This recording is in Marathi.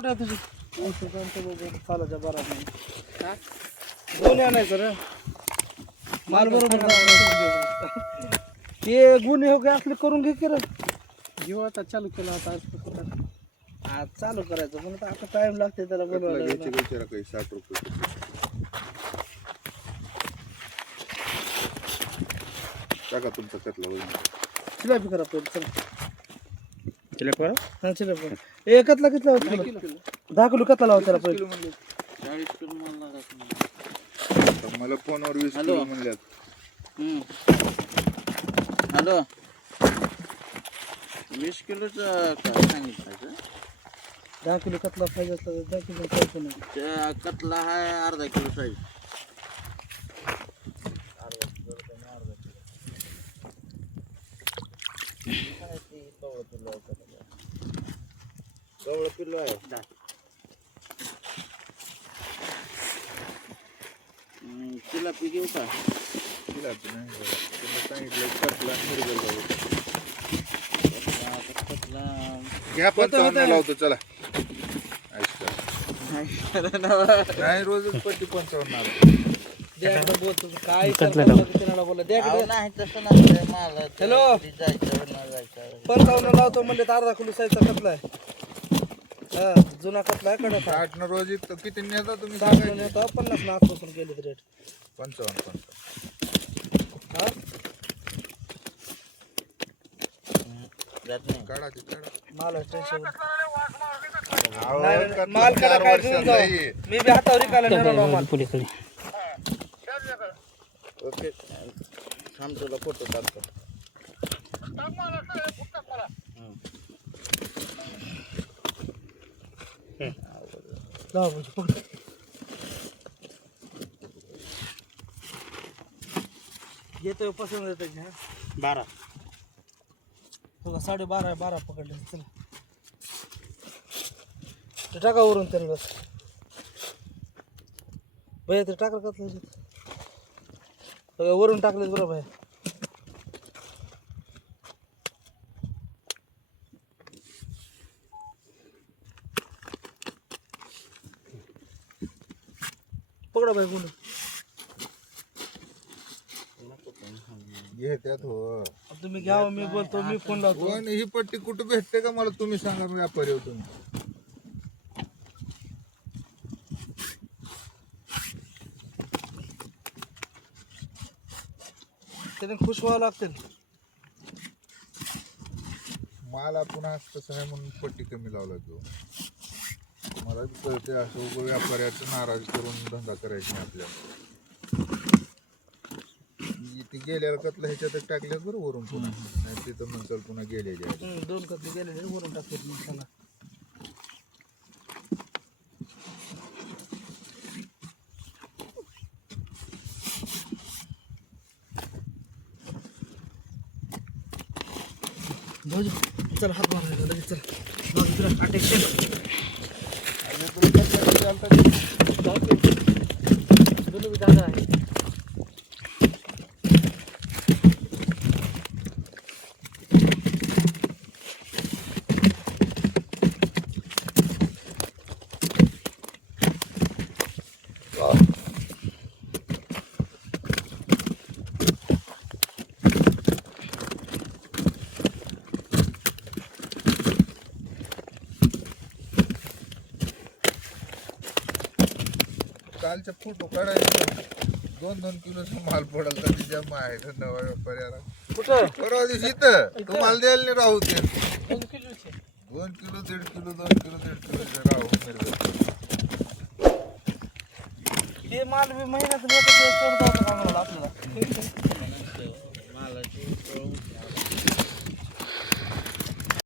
कुठे आहे तुझी चालायच्या बरा गुन्हे आणायचं रे माल बरोबर ते गुन्हे हो काय असले करून घे की रे घेऊ आता चालू केलं आता आज चालू करायचं पण आता टाइम लागते त्याला बनवायला 60 रुपये टाका तुमचा कटला होईल चिलापी करा पहिले चला चिलापी करा हां चिलापी एकतला किती लावतो 10 किलो कतला लावतो त्याला पहिले 40 किलो माल लागायचा मला फोनवर 20 किलो म्हणल्यात हॅलो 20 किलोचं काय सांगितलं 10 किलो कतला पाहिजे असला 10 किलो पाहिजे नाही त्या कतला आहे अर्धा किलो साईज कवळ किलो आहे चिलापी घेऊ का तिला नाही तुम्ही सांगितलं कटला निर्गल कतला घ्या 55 लावतो चला नाही रोज पट्टी 55 आलो बोलतो काय कतला बोला नाही तसं नसतंय माल हॅलो. जायचं न जायचं 55 लावतो म्हणले तर अर्धा किलो साईजचा कतला आहे हा जुना कतला आहे कडक 60 न रोज इथं किती नेता तुम्ही 60 नेतो 50 ना आजपासून गेले रेट 55 हा जात नाही काढा ते काढा माल टेन्शन अहो, माल करा काय घेऊन वर्षाचा जाऊ आहे. मी बी हातावर विकायला नेलो माल ओके थांब तुला फोटो काढतो लाव म्हणजे पकड घेतोय पसंत येतं की हा 12 तुला 12.5 पकडले चला ते टाका वरून त्याला बस भैया ते टाका कसलं सगळं वरून टाकलेच बरोबर आहे पकडा भाई गुंड घे त्यात हो तुम्ही घ्या मी बोलतो मी फोन लावतो पण ही पट्टी कुठं भेटते का मला तुम्ही सांगा व्यापारी हो तुम्ही त्याने खुश व्हावं लागतील मला पुन्हा कसं आहे म्हणून पट्टी कमी लावला तो मला कळते असं उभं व्यापाऱ्याचं नाराज करून धंदा करायचा नाही आपल्याला ती गेल्याला कतला ह्याच्यात टाकल्या बरं वरून पुन्हा नाही तिथं नंतर पुन्हा गेलेले 2 कतले गेलेले वरून टाकतात मग सांगा चल हात मारायला लगेच चल मग तुला अटेन्शन दोन दादा आहे कालचा फोटो काढायचा 2-2 किलोचा माल पडल तर जमा आहे नवा व्यापाऱ्याला कुठं परवा दिवशी इथं तुम्हाला द्यायला नाही राहू ते 2 किलोचे 2 किलो 1.5 किलो 2 किलो 1.5 किलो राहू हे माल बी महिन्यात